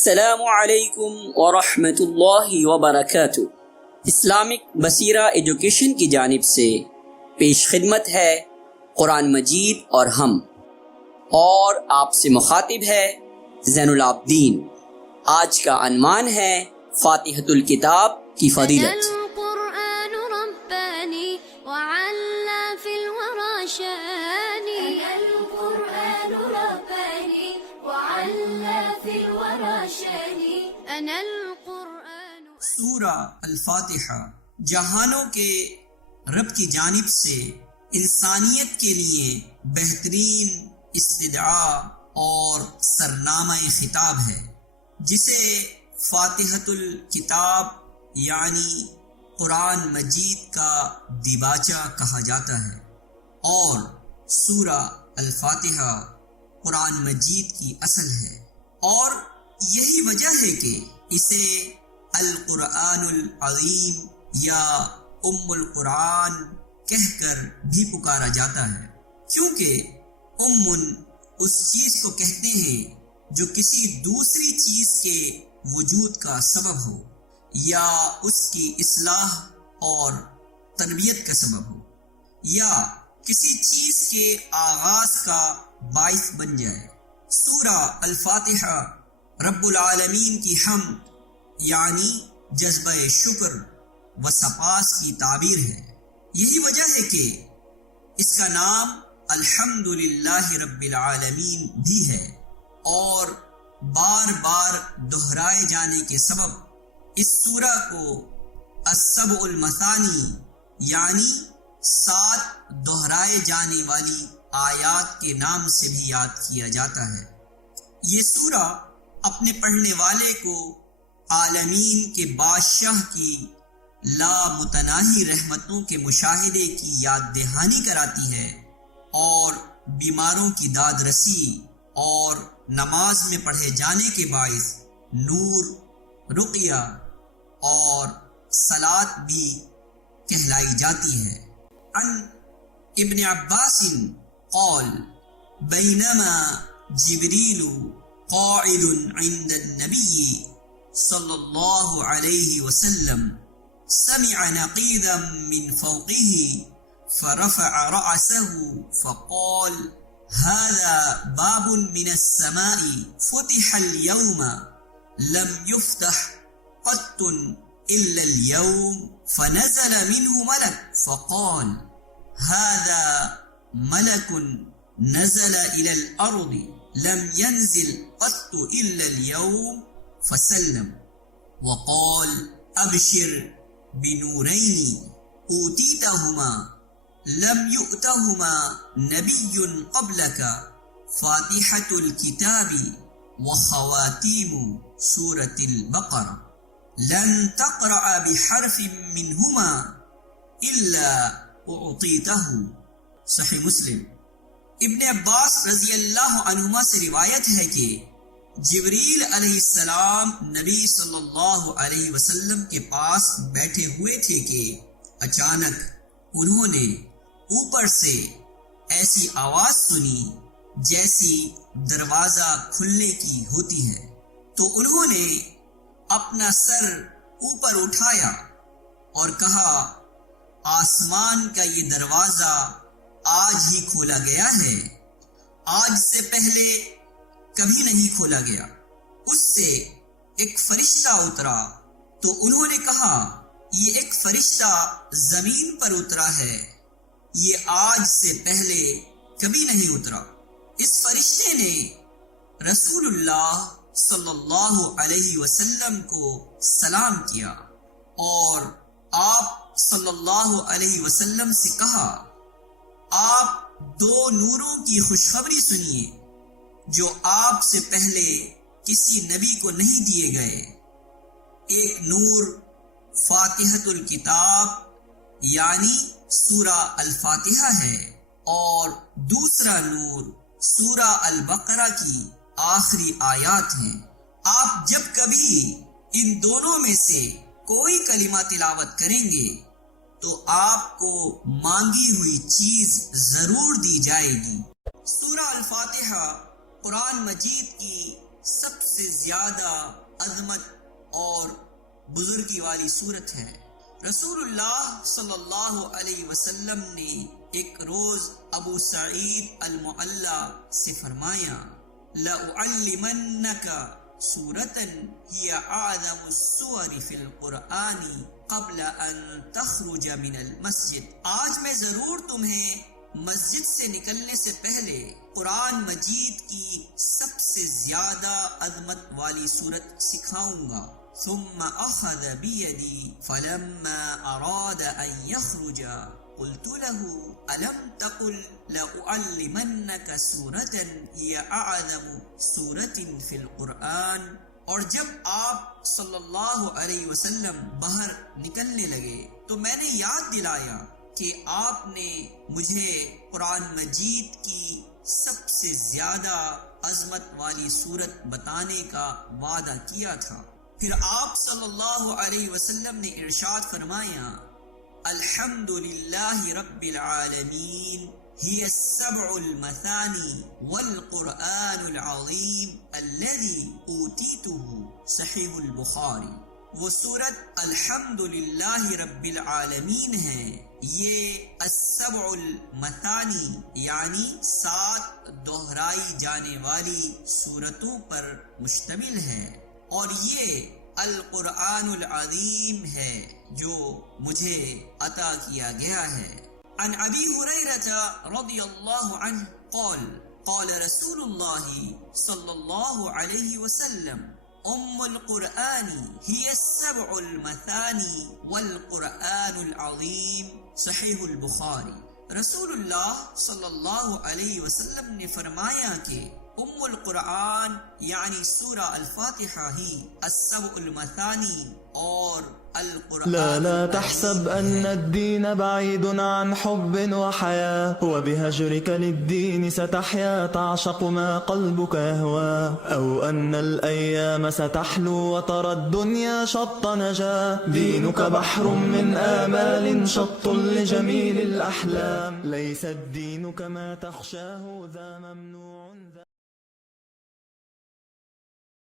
السلام علیکم ورحمۃ اللہ وبرکاتہ۔ اسلامک بصیرہ ایجوکیشن کی جانب سے پیش خدمت ہے قرآن مجید اور ہم، اور آپ سے مخاطب ہے زین العابدین۔ آج کا عنوان ہے فاتحۃ الکتاب کی فضیلت۔ القرآن رباني وعلى في الورى شاني، القرآن رباني وعلى في الورى شاني، أنا القرآن۔ سورہ الفاتحہ جہانوں کے رب کی جانب سے انسانیت کے لیے بہترین استدعاء اور سرنامہ خطاب ہے، جسے فاتحۃ الکتاب یعنی قرآن مجید کا دیباچہ کہا جاتا ہے، اور سورہ الفاتحہ قرآن مجید کی اصل ہے، اور یہی وجہ ہے کہ اسے القرآن العظیم یا القرآن کہہ کر بھی پکارا جاتا ہے، کیونکہ اس چیز کو کہتے ہیں جو کسی دوسری چیز کے وجود کا سبب ہو یا اس کی اصلاح اور تربیت کا سبب ہو، یا کسی چیز کے آغاز کا باعث بن جائے۔ سورہ الفاتحہ رب العالمین کی حمد یعنی جذبہ شکر و سپاس کی تعبیر ہے۔ یہی وجہ ہے کہ اس کا نام الحمدللہ رب العالمین بھی ہے، اور بار بار دہرائے جانے کے سبب اس سورہ کو السبع المثانی یعنی 7 دہرائے جانے والی آیات کے نام سے بھی یاد کیا جاتا ہے۔ یہ سورہ اپنے پڑھنے والے کو عالمین کے بادشاہ کی لامتناہی رحمتوں کے مشاہدے کی یاد دہانی کراتی ہے، اور بیماروں کی داد رسی اور نماز میں پڑھے جانے کے باعث نور، رقیہ اور صلاۃ بھی کہلائی جاتی ہے۔ عن ابن عباس قال بینما جبریل قاعد عند النبی صلی اللہ علیہ وسلم سمع نقیدا من فوقه فرفع رأسه فقال هذا باب من السماء فتح اليوم لم يفتح قط إلا اليوم فنزل منه ملك فقال هذا ملك نزل إلى الأرض لم ينزل قط إلا اليوم فسلم وقال أبشر بنورين أوتيتهما لم يؤتهما نبي قبلك فاتحة الكتاب وخواتيم سورة البقرة لن تقرأ بحرف منهما إلا أعطيته۔ صحیح مسلم۔ ابن عباس رضی اللہ عنہما سے روایت ہے کہ جبریل علیہ السلام نبی صلی اللہ علیہ وسلم کے پاس بیٹھے ہوئے تھے کہ اچانک انہوں نے اوپر سے ایسی آواز سنی جیسی دروازہ کھلنے کی ہوتی ہے، تو انہوں نے اپنا سر اوپر اٹھایا اور کہا آسمان کا یہ دروازہ آج ہی کھولا گیا ہے، آج سے پہلے کبھی نہیں کھولا گیا۔ اس سے ایک فرشتہ اترا تو انہوں نے کہا یہ ایک فرشتہ زمین پر اترا ہے، یہ آج سے پہلے کبھی نہیں اترا۔ اس فرشتے نے رسول اللہ صلی اللہ علیہ وسلم کو سلام کیا اور آپ صلی اللہ علیہ وسلم سے کہا آپ 2 نوروں کی خوشخبری سنیے جو آپ سے پہلے کسی نبی کو نہیں دیے گئے۔ ایک نور فاتحۃ الکتاب یعنی سورہ الفاتحہ ہے، اور دوسرا نور سورہ البقرہ کی آخری آیات ہیں۔ آپ جب کبھی ان دونوں میں سے کوئی کلمہ تلاوت کریں گے تو آپ کو مانگی ہوئی چیز ضرور دی جائے گی۔ سورہ الفاتحہ قرآن مجید کی سب سے زیادہ عظمت اور بزرگی والی سورت ہے۔ رسول اللہ صلی اللہ علیہ وسلم نے ایک روز ابو سعید المعلی سے فرمایا، لَأُعَلِّمَنَّكَ سُورَةً هِيَ أَعْظَمُ السُّوَرِ فِي الْقُرْآنِ قبل ان تخرج من المسجد، آج میں ضرور تمہیں مسجد سے نکلنے سے پہلے قرآن مجید کی سب سے زیادہ عظمت والی صورت سکھاؤں گا۔ ثم اخذ بيدي فلما اراد ان يخرج قلت له الم تقل لأعلمنك سورة هي اعظم سورة في القرآن، اور جب آپ صلی اللہ علیہ وسلم باہر نکلنے لگے تو میں نے یاد دلایا کہ آپ نے مجھے قرآن مجید کی سب سے زیادہ عظمت والی سورت بتانے کا وعدہ کیا تھا۔ پھر آپ صلی اللہ علیہ وسلم نے ارشاد فرمایا، الحمد للہ رب العالمین هي السبع المثاني والقرآن العظيم الذي أوتيته صحیح البخاری۔ وہ سورت الحمد للہ رب العالمین ہے، یہ السبع المثانی یعنی 7 دہرائی جانے والی سورتوں پر مشتمل ہے، اور یہ القرآن العظیم ہے جو مجھے عطا کیا گیا ہے۔ عن ابی ہریرہ رضی اللہ عنہ قال قال رسول اللہ صلی اللہ علیہ وسلم ام القرآن هي السبع المثانی والقرآن العظیم صحیح البخاری۔ رسول اللہ صلی اللہ علیہ وسلم نے فرمایا کہ ام القرآن یعنی سورہ الفاتحہ ہی السبع المثانی اور القرآن لا تحسب أن الدين بعيد عن حب وحياة، وبهجرك للدين ستحيا تعشق ما قلبك يهوى، أو أن الأيام ستحلو وترى الدنيا شط نجاة، دينك بحر من آمال شط لجميل الأحلام، ليس الدين كما تخشاه ذا ممنوع ذا